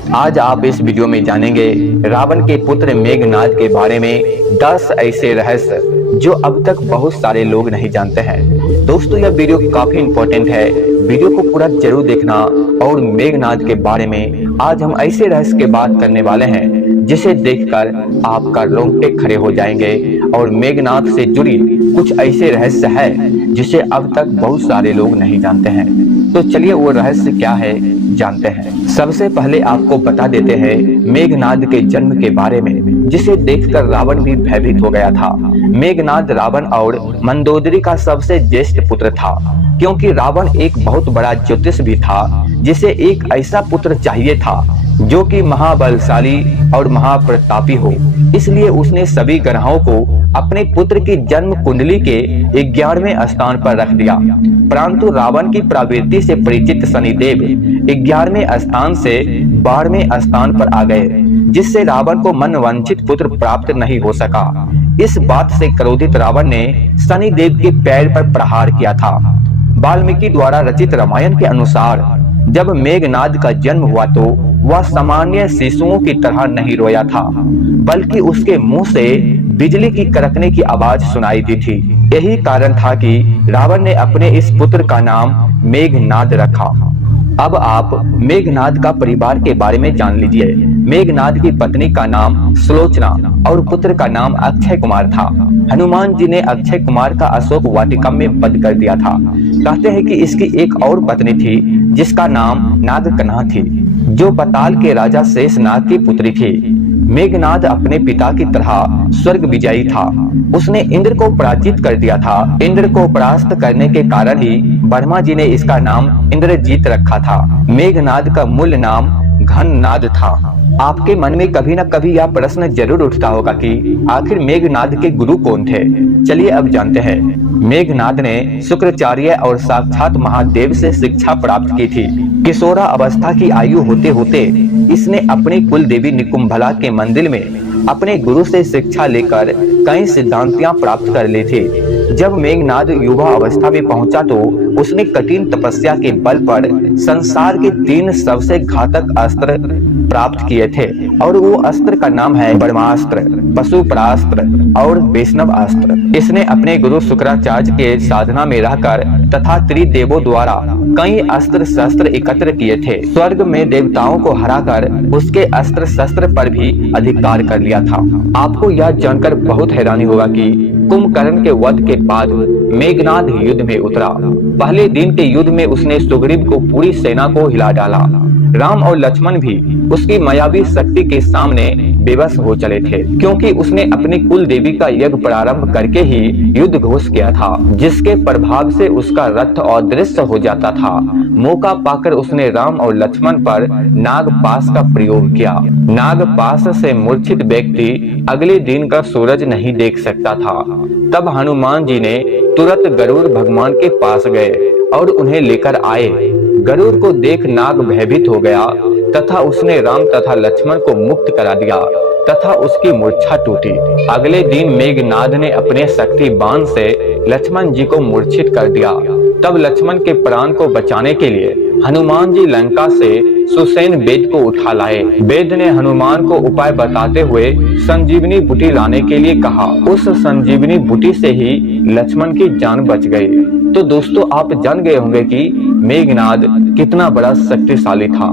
आज आप इस वीडियो में जानेंगे रावण के पुत्र मेघनाद के बारे में 10 ऐसे रहस्य जो अब तक बहुत सारे लोग नहीं जानते हैं। दोस्तों, यह वीडियो काफी इंपॉर्टेंट है, वीडियो को पूरा जरूर देखना। और मेघनाद के बारे में आज हम ऐसे रहस्य की बात करने वाले हैं जिसे देखकर आपका रोंगटे खड़े हो जाएंगे। और मेघनाद से जुड़ी कुछ ऐसे रहस्य है जिसे अब तक बहुत सारे लोग नहीं जानते हैं। तो चलिए वो रहस्य क्या है जानते हैं। सबसे पहले आपको बता देते हैं मेघनाद के जन्म के बारे में, जिसे देखकर रावण भी भयभीत हो गया था। मेघनाद रावण और मंदोदरी का सबसे ज्येष्ठ पुत्र था, क्योंकि रावण एक बहुत बड़ा ज्योतिष भी था, जिसे एक ऐसा पुत्र चाहिए था जो कि महाबलशाली और महाप्रतापी हो। इसलिए उसने सभी ग्रहों को अपने पुत्र की जन्म कुंडली के 11वें स्थान पर रख दिया। परंतु रावण की प्रवृत्ति से परिचित शनिदेव 11वें स्थान से 12वें स्थान पर आ गए, जिससे रावण को मनवांछित पुत्र प्राप्त नहीं हो सका। इस बात से क्रोधित रावण ने शनिदेव के पैर पर प्रहार किया था। वाल्मीकि द्वारा रचित रामायण के अनुसार जब मेघनाद का जन्म हुआ तो वह सामान्य शिशुओं की तरह नहीं रोया था, बल्कि उसके मुंह से बिजली की कड़कने की आवाज सुनाई दी थी। यही कारण था कि रावण ने अपने इस पुत्र का नाम मेघनाद रखा। अब आप मेघनाद का परिवार के बारे में जान लीजिए। मेघनाद की पत्नी का नाम सुलोचना और पुत्र का नाम अक्षय कुमार था। हनुमान जी ने अक्षय कुमार का अशोक वाटिका में वध कर दिया था। कहते हैं कि इसकी एक और पत्नी थी जिसका नाम नागकन्हा थी, जो पाताल के राजा शेषनाग की पुत्री थी। मेघनाद अपने पिता की तरह स्वर्ग विजयी था। उसने इंद्र को पराजित कर दिया था। इंद्र को परास्त करने के कारण ही ब्रह्मा जी ने इसका नाम इंद्रजीत रखा था। मेघनाद का मूल नाम घननाद था। आपके मन में कभी न कभी यह प्रश्न जरूर उठता होगा कि आखिर मेघनाद के गुरु कौन थे। चलिए अब जानते हैं। मेघनाद ने शुक्राचार्य और साक्षात महादेव से शिक्षा प्राप्त की थी। किशोरा अवस्था की आयु होते होते इसने अपनी कुल देवी निकुंभला के मंदिर में अपने गुरु से शिक्षा लेकर कई सिद्धांतियां प्राप्त कर ली थी। जब मेघनाद युवा अवस्था में पहुंचा तो उसने कठिन तपस्या के बल पर संसार के 3 सबसे घातक अस्त्र प्राप्त किए थे, और वो अस्त्र का नाम है ब्रह्मास्त्र, पशुपरास्त्र और वैष्णव अस्त्र। इसने अपने गुरु शुक्राचार्य के साधना में रहकर तथा त्रिदेवों द्वारा कई अस्त्र शस्त्र एकत्र किए थे। स्वर्ग में देवताओं को हराकर उसके अस्त्र शस्त्र पर भी अधिकार कर लिया था। आपको यह जानकर बहुत हैरानी होगा कि कुंभकर्ण के वध के बाद मेघनाद युद्ध में उतरा। पहले दिन के युद्ध में उसने सुग्रीव को पूरी सेना को हिला डाला। राम और लक्ष्मण भी उसकी मायावी शक्ति के सामने बेबस हो चले थे, क्योंकि उसने अपनी कुल देवी का यज्ञ प्रारंभ करके ही युद्ध घोषित किया था, जिसके प्रभाव से उसका रथ अदृश्य हो जाता था। मौका पाकर उसने राम और लक्ष्मण पर नागपाश का प्रयोग किया। नागपाश से मूर्छित व्यक्ति अगले दिन का सूरज नहीं देख सकता था। तब हनुमान जी ने तुरंत गरुड़ भगवान के पास गए और उन्हें लेकर आए। गरुड़ को देख नाग भयभीत हो गया तथा उसने राम तथा लक्ष्मण को मुक्त करा दिया तथा उसकी मूर्छा टूटी। अगले दिन मेघनाद ने अपने शक्ति बाण से लक्ष्मण जी को मूर्छित कर दिया। तब लक्ष्मण के प्राण को बचाने के लिए हनुमान जी लंका से सुसेन वेद को उठा लाए। वेद ने हनुमान को उपाय बताते हुए संजीवनी बूटी लाने के लिए कहा। उस संजीवनी बूटी से ही लक्ष्मण की जान बच गई। तो दोस्तों, आप जान गए होंगे कि मेघनाद कितना बड़ा शक्तिशाली था।